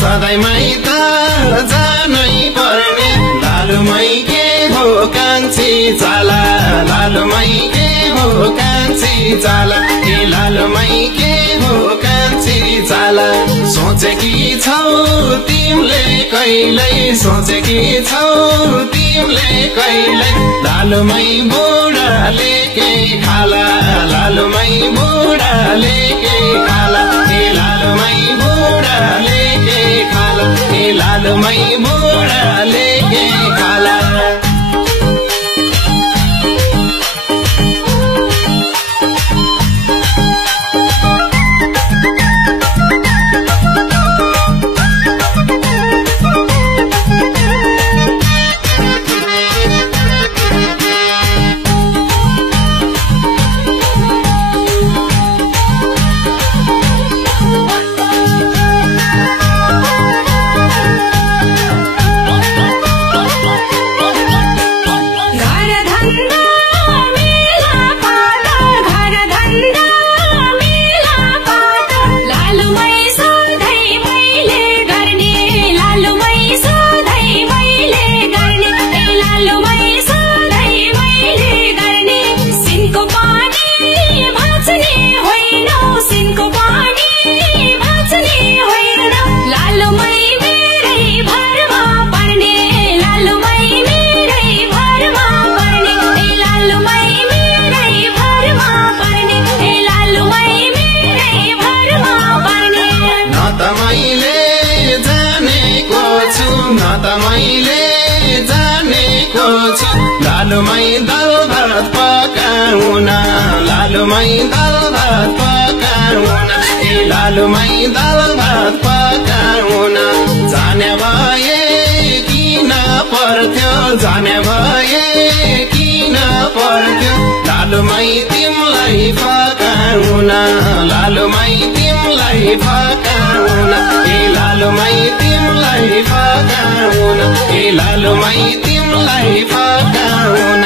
सधैँमै त जानै पर्ने लालुमै के हो कान्छी जाला लालुमै के हो कान्छी जाला ए लालुमै के हो कान्छी जाला सोचेकी छौ तिमीले कहिल्यै सोचेकी छौ तिमीले कहिल्यै लालुमै बुढाले के खाला लालुमै बुढाले के खाला ए लालुमै बुढाले के खाला ए लालुमै बुढाले के खाला लालुमै दाल भात पकाउन लालुमै दाल भात पकाउन ए लालुमै दाल भात पकाउन जाने भए किन पर्थ्यो जाने भए किन पर्थ्यो लालुमै तिमीलाई पकाउन लालुमै तिमीलाई पकाउन ए लालुमै तिमीलाई पकाउन ए लालुमै तिमीलाई पकाउन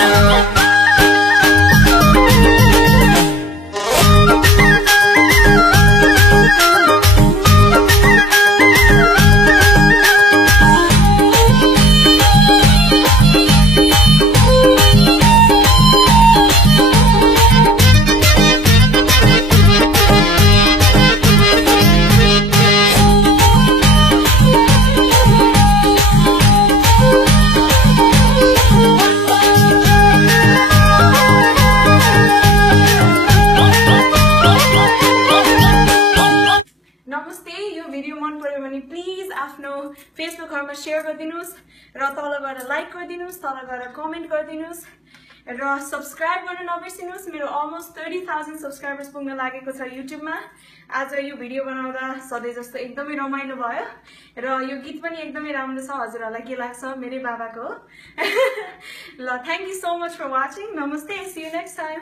फेसबुकहरुमा शेयर गरिदिनुस् र तल गएर लाइक गरिदिनुस् तल गएर कमेन्ट गरिदिनुस् र सब्स्क्राइब गर्न नबिर्सिनुस् मेरो अलमोस्ट 30,000 सब्स्क्राइबर्स पुग्न लागेको छ युट्युबमा आज यो भिडियो बनाउँदा सधैँ जस्तो एकदमै रमाइलो भयो र यो गीत पनि एकदमै राम्रो छ हजुरहरुलाई के लाग्छ मेरै बाबाको ल thank you so much for watching नमस्ते सी यू नेक्स्ट टाइम